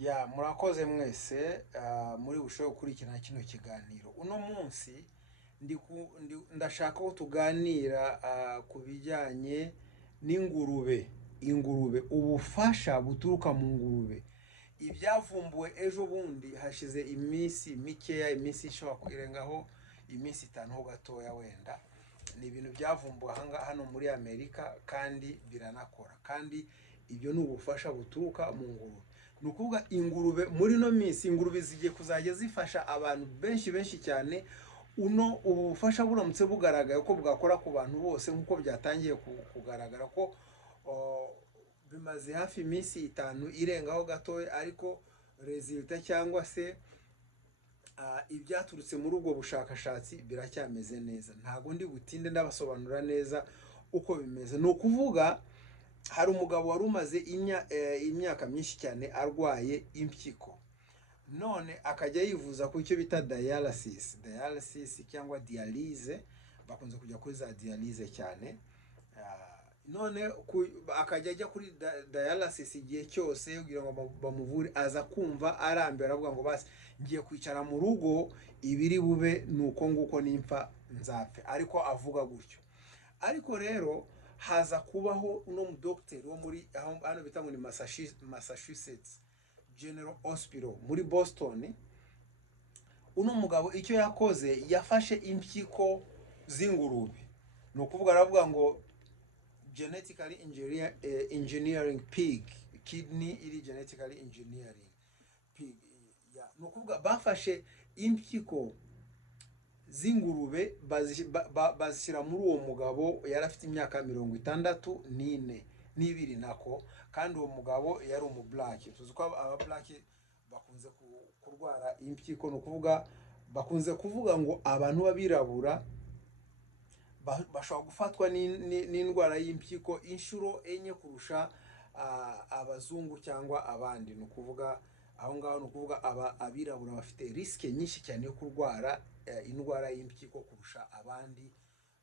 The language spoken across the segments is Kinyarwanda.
Ya murakoze mwese muri bushoboye gukurikirana kino kiganiro uno munsi ndashaka ko tuganira ku bijyanye n'ingurube. Ingurube, ubufasha buturuka mu ngurube, ibyavumbuwe ejo bundi hashize iminsi mikeya, iminsi ishobora kurengaho iminsi 5 ho gatoya wenda. Ni ibintu byavumbuwe hano muri Amerika kandi biranakora, kandi ibyo ni ubufasha buturuka mu ngurube. Ni ukuvuga ingurube muri no minsi ingurube zigiye kuzajya zifasha abantu benshi cyane. Ubu bufasha buramutse bugaragaye ko bwakora ku bantu bose nk'uko byatangiye kugaragara ko bimaze hafi iminsi 5 irengaho gatoya, ariko resulta cyangwa se ibyaturutse muri ubwo bushakashatsi biracyameze neza. Ntabwo ndi butinde ndabasobanura neza uko bimeze. Ni ukuvuga hari umugabo wari umaze imyaka myinshi cyane arwaye impyiko, none akajya yivuza ku icyo bita dialysis cyangwa dialyse. Bakunze kujya kuri za dialyse cyane. None akajya ajya kuri dialysis igihe cyose kugira ngo bamuvure, aza kumva arambiwe, aravuga ngo basi ngiye kwicara mu rugo, ibiri bube nuko nguko nimpfa nzapfe. Ariko avuga gutyo. Ariko rero haza kubaho uno mudokiteri wo muri hano bita ngo ni Massachusetts General Hospital muri Boston. Uno mugabo icyo yakoze, yafashe impyiko z'ingurube. Ni ukuvuga aravuga ngo genetically engineering pig kidney, iri genetically engineering pig. Ni ukuvuga bafashe impyiko z'ingurube bazishyira muri uwo mugabo. Yari afite imyaka 64 nako, kandi uwo mugabo yari umublack. Tuzi ko aba black bakunze kurwara impyiko. Ni ukuvuga bakunze kuvuga ngo abantu babirabura bashobora gufatwa n'indwara y'impyiko inshuro enye kurusha abazungu cyangwa abandi. Ni ukuvuga aho ngaho, ni ukuvuga abirabura bafite risike nyinshi cyane yo kurwara indwara y'impyiko kurusha abandi,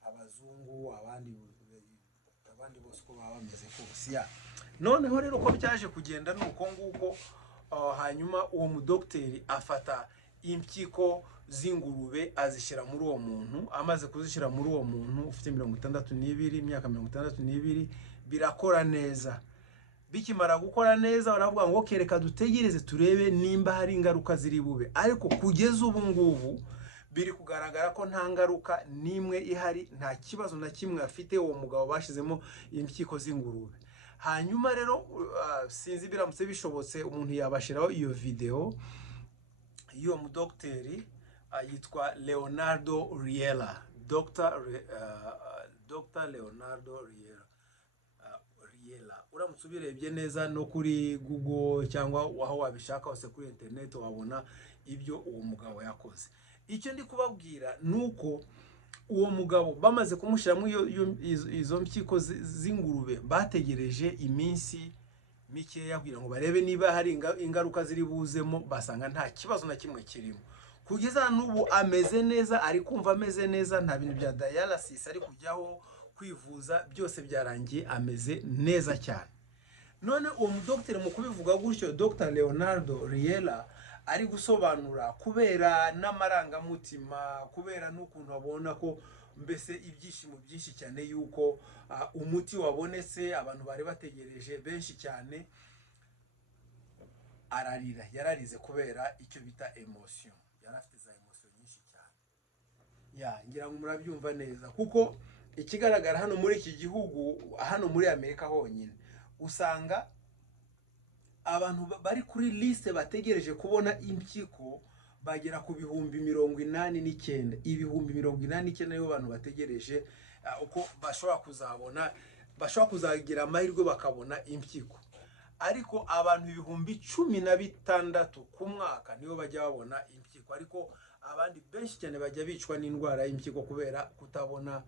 abazungu, abandi bose uko baba bameze kose. Noneho rero uko byaje kugenda ni uko nguko. Hanyuma uwo mudokiteri afata impyiko z'ingurube azishyira muri uwo muntu. Amaze kuzishyira muri uwo muntu ufite imyaka 62, birakora neza. Bikimara gukora neza baravuga ngo kereka dutegereze turebe nimba hari ingaruka ziri bube. Ariko kugeza ubu ngubu biri kugaragara ko nta ngaruka nimwe ihari, nta kibazo na kimwe afite uwo mugabo bashizemo impyiko z'ingurube. Hanyuma rero sinzi biramutse bishobotse umuntu yabashiraho iyo video y'uwo mudokiteri. Yitwa Leonardo Riella, Dr. Leonardo Riella. Uramutse ubirebye neza no kuri Google cyangwa aho wabishaka hose kuri internet wabona ibyo uwo mugabo yakoze. Icyo ndi kubabwira nuko uwo mugabo bamaze kumushyiramo izo mpyiko z'ingurube, bategereje iminsi mikeya kugira ngo barebe niba hari ingaruka ziri buzemo. Basanga nta kibazo na kimwe kirimo. Kugeza n'ubu ameze neza, ari kumva ameze neza, nta bintu bya dialysis ari kujyaho kwivuza, byose byarangiye, ameze neza cyane. None uwo mudokiteri mu kubivuga gutyo, Dr. Leonardo Riella, ari gusobanura kubera n'amarangamutima, kubera n'ukuntu abona ko mbese ibyishimo byinshi cyane yuko umuti wabonetse, abantu bari bategereje benshi cyane. Ararira, yararize kubera icyo bita emotion. Yari afite za emotion nyinshi cyane. Ngira ngo murabyumva neza, kuko ikigaragara hano muri iki gihugu, hano muri Amerika honyine, usanga abantu bari kuri liste bategereje kubona impyiko bagera ku 89,000. Ibihumbi 89 nibo abantu bategereje uko bashobora kuzabona, bashobora kuzagira amahirwe bakabona impyiko. Ariko abantu 16,000 ku mwaka nibo bajya babona impyiko. Ariko abandi benshi cyane bajya bicwa n'indwara y'impyiko kubera kutabona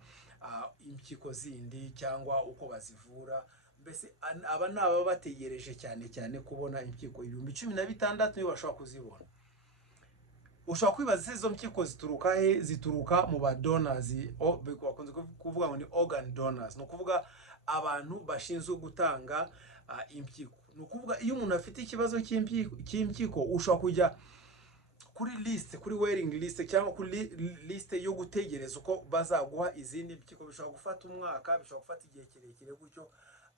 impyiko zindi cyangwa uko bazivura. Mbese aba naba bategereje cyane kubona impyiko. 16,000 nibo bashobora kuzibona. Ushobora kwibaza izo mpyiko zituruka he? Zituruka mu ba donors, bakunze kuvuga ngo ni organ donors. No kuvuga abantu bashinzwe gutanga impyiko. Ni ukuvuga iyo umuntu afite ikibazo cy'impyiko ushobora kujya kuri liste, kuri waiting list cyangwa kuri liste yo gutegereza uko bazaguha izindi mpyiko. Bishobora gufata umwaka, bishobora gufata igihe kirekire gutyo,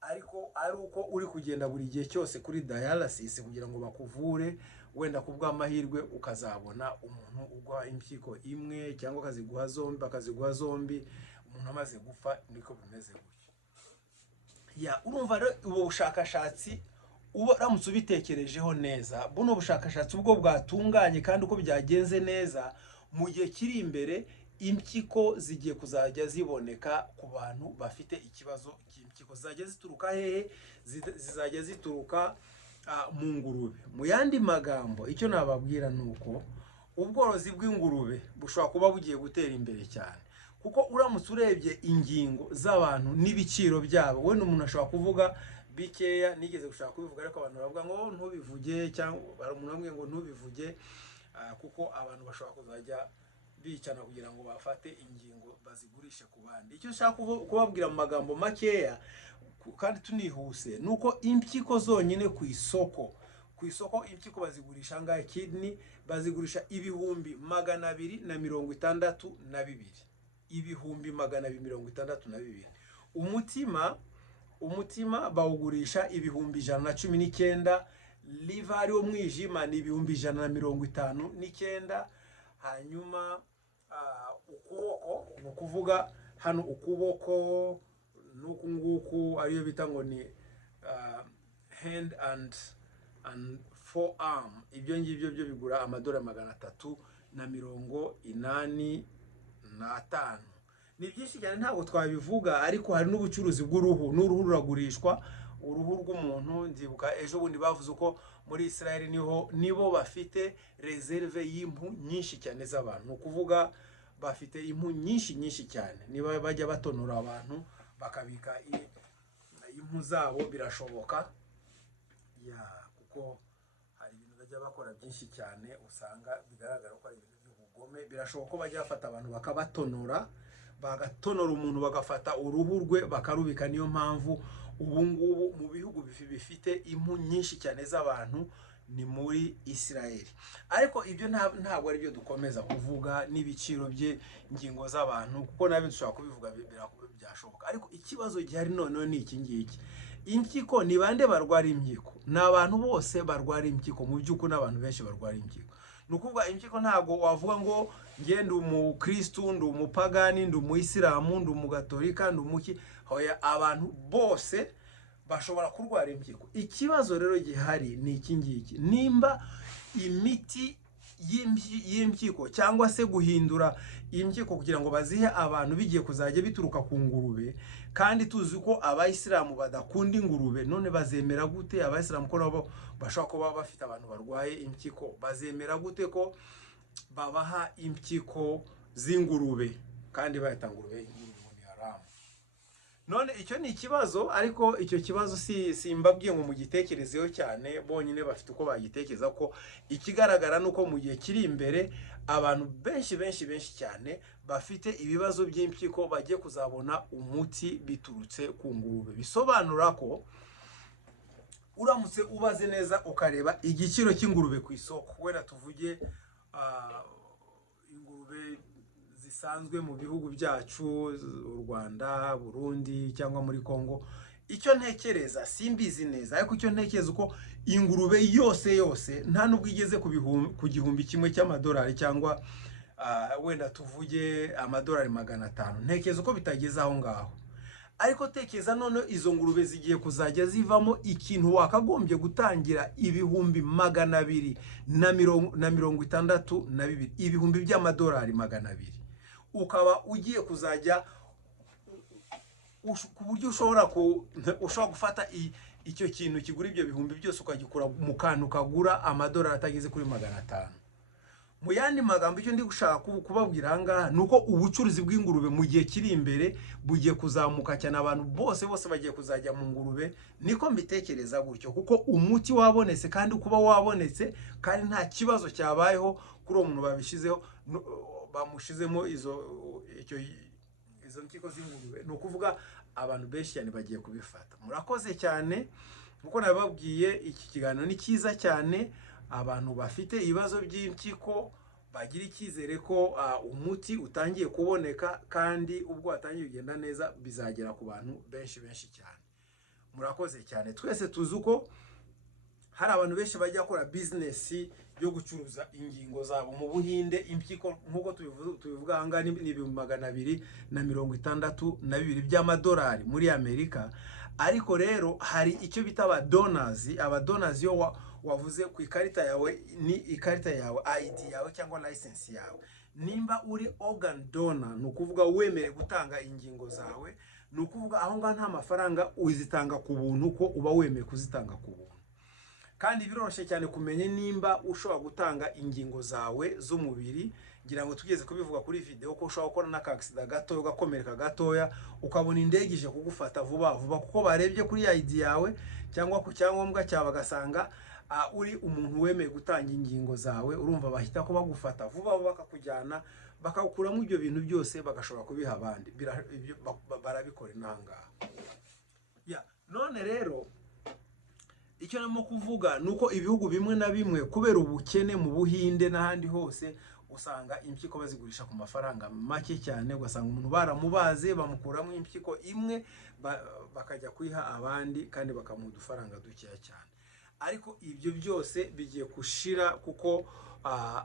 ariko ari uko uri kugenda buri gihe cyose kuri dialysis kugira ngo bakuvure, wenda ku bw'amahirwe ukazabona umuntu uguha impyiko imwe cyangwa bakaziguha zombi umuntu amaze gupfa. Niko bimeze gutyo. Urumva rero ubu bushakashatsi uramutse ubitekerejeho neza, buno bushakashatsi ubwo bwatunganye kandi uko byagenze neza, mu gihe kiri imbere impyiko zigiye kuzajya ziboneka ku bantu bafite ikibazo cy'impyiko. Zizajya zituruka hehe? Zizajya zituruka mu ngurube. Mu yandi magambo icyo nababwira nuko ubworozi bw'ingurube bushobora kuba bugiye gutera imbere cyane, kuko uramutse urebye ingingo z'abantu n'ibiciro byabo, wenda umuntu ashobora kuvuga bikeya, nigeze gushaka kubivuga ariko abantu bavuga ngo ntubivuge, cyangwa umuntu amwe ngo ntubivuge, kuko abantu bashobora kuzajya bicana kugira ngo bafate ingingo bazigurishe ku bandi. Icyo ushaka kubabwira mu magambo makeya kandi tunihuse nuko impyiko zonyine ku isoko impyiko bazigurisha angahe? Kidney bazigurisha ibihumbi 262, ibihumbi 262. Umutima bawugurisha ibihumbi 119, liver y'umwijima ni ibihumbi 159. Hanyuma ukuboko, ni ukuvuga hano ukuboko nuku nguku ariyo bita ngo ni hand and forearm, ibyo ngibyo byo bigura $385. Ni byinshi cyane ntabwo twabivuga, ariko hari n'ubucuruzi bw'uruhu. N'uruhu ruragurishwa, uruhu rw'umuntu. Ndibuka ejo bundi bavuze uko muri Israel nibo bafite reserve y'impu nyinshi cyane z'abantu. Ni ukuvuga bafite impu nyinshi cyane. Niba bajya batonora abantu bakabika impu zabo birashoboka, kuko hari ibintu bajya bakora byinshi cyane usanga bigaragara ko ari ibintu by'ubugome. Birashoboka ko bajya bafata abantu bagatonora umuntu, bagafata uruhu rwe bakarubika. Niyo mpamvu ubu ngubu mu bihugu bifite impu nyinshi cyane z'abantu ni muri Israel. Ariko ibyo ntabwo ari byo dukomeza kuvuga, n'ibiciro by'ingingo z'abantu, kuko nabi dushobora kubivuga byashoboka. Ariko ikibazo gihari none ni iki ngiki: impyiko. Ni bande barwara impyiko? Ni abantu bose barwara impyiko. Mu by'ukuri n'abantu benshi barwara impyiko. Ni ukuvuga impyiko ntabwo wavuga ngo ngende umukristu, ndi umupagani, ndi umuyisilamu, ndi umugatolika, ndi umuki. Hoya, abantu bose bashobora kurwara impyiko. Ikibazo rero gihari ni iki ngiki: nimba imiti y'impyiko cyangwa se guhindura impyiko kugira ngo bazihe abantu bigiye kuzajya bituruka ku ngurube, kandi tuzi ko abayisilamu badakunda ingurube, none bazemera gute? Abayisilamu ko nabo bashobora kuba bafite abantu barwaye impyiko, bazemera gute ko babaha impyiko z'ingurube kandi bayita ngurube? Ingurube ni haramu. None icyo ni ikibazo, ariko icyo kibazo simbabwiye ngo mugitekerezeho cyane, bonyine bafite uko bagitekereza. Ko ikigaragara nuko mu gihe kiri imbere abantu benshi cyane bafite ibibazo by'impyiko bagiye kuzabona umuti biturutse ku ngurube. Bisobanura ko uramutse ubaze neza ukareba igiciro cy'ingurube ku isoko, wenda tuvuge ingurube zisanzwe mu bihugu byacu, u Rwanda, Burundi cyangwa muri Kongo, icyo ntekereza simbizi neza, ariko icyo ntekereza uko ingurube yose nta nubwo igeze ku gihumbi kimwe cy'amadolari, cyangwa wenda tuvuge amadolari 500. Ntekereza uko bitageze aho ngaho. Ariko tekeza none izo ngurube zigiye kuzajya zivamo ikintu wakagombye gutangira ibihumbi 262, ibihumbi by'amadolari 200, ukaba ugiye kuzajya ku buryo ushobora gufata icyo kintu kigura ibyo bihumbi byose ukagikura mu kantu kagura amadolari atageze kuri 500. Mu yandi magambo icyo ndi gushaka kubabwira ahangaha nuko ubucuruzi bw'ingurube mu gihe kiri imbere bugiye kuzamuka cyane. Abantu bose bagiye kuzajya mu ngurube. Niko mbitekereza gutyo, kuko umuti wabonetse, kandi kuba wabonetse kandi nta kibazo cyabayeho kuri uwo muntu bamushizemo izo mpyiko z'ingurube. Ni ukuvuga abantu benshi cyane bagiye kubifata. Murakoze cyane. nkuko nababwiye iki kiganiro ni cyiza cyane, abantu bafite ibibazo by'impyiko bagira icyizere ko umuti utangiye kuboneka, kandi ubwo watangiye kugenda neza bizagera ku bantu benshi cyane. Murakoze cyane. Twese tuzi uko hari abantu benshi bajya gukora bizinesi yo gucuruza ingingo zabo mu Buhinde. Impyiko nkuko tubivuga aha ngaha ni 262 by'amadolari muri Amerika. Ariko rero hari icyo bita abadonazi yo wavuze ku ikarita yawe, ni ikarita yawe, ID yawe cyangwa license yawe. Nimba uri organ donor, ni ukuvuga wemere gutanga ingingo zawe, ni ukuvuga aho ngaho nta mafaranga uzitanga ku buntu, ko uba wemeye kuzitanga ku buntu. Kandi biroroshye cyane kumenya nimba ushobora gutanga ingingo zawe z'umubiri. Ngira ngo tugeze kubivuga kuri video ko ushobora gukora n'akaksida gato ugakomereka gatoya, ukabona indege ije kugufata vuba kuko barebye kuri ID yawe cyangwa ku cyangombwa cyawe bagasanga uri umuntu wemeye gutanga ingingo zawe. Urumva bahita ko bagufata vuba bakakujyana, bakagukuramo ibyo bintu byose, bagashobora kubiha abandi. Barabikora inangaha. None rero icyo namo kuvuga nuko ibihugu bimwe na bimwe kubera ubukene mu Buhinde n'ahandi hose, usanga impyiko bazigurisha ku mafaranga make cyane. Ugasanga umuntu baramubaze bamukuramo impyiko imwe bakajya kuyiha abandi, kandi bakamuha udufaranga dukeya cyane. Ariko ibyo byose bigiye gushira kuko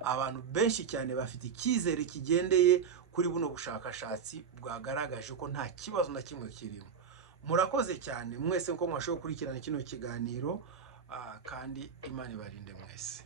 abantu benshi cyane bafite icyizere kigendeye kuri buno bushakashatsi bwagaragaje ko nta kibazo na kimwe kirimo. Murakoze cyane mwese ko mwashoboye gukurikirana kino kiganiro, kandi Imana ibarinde mwese.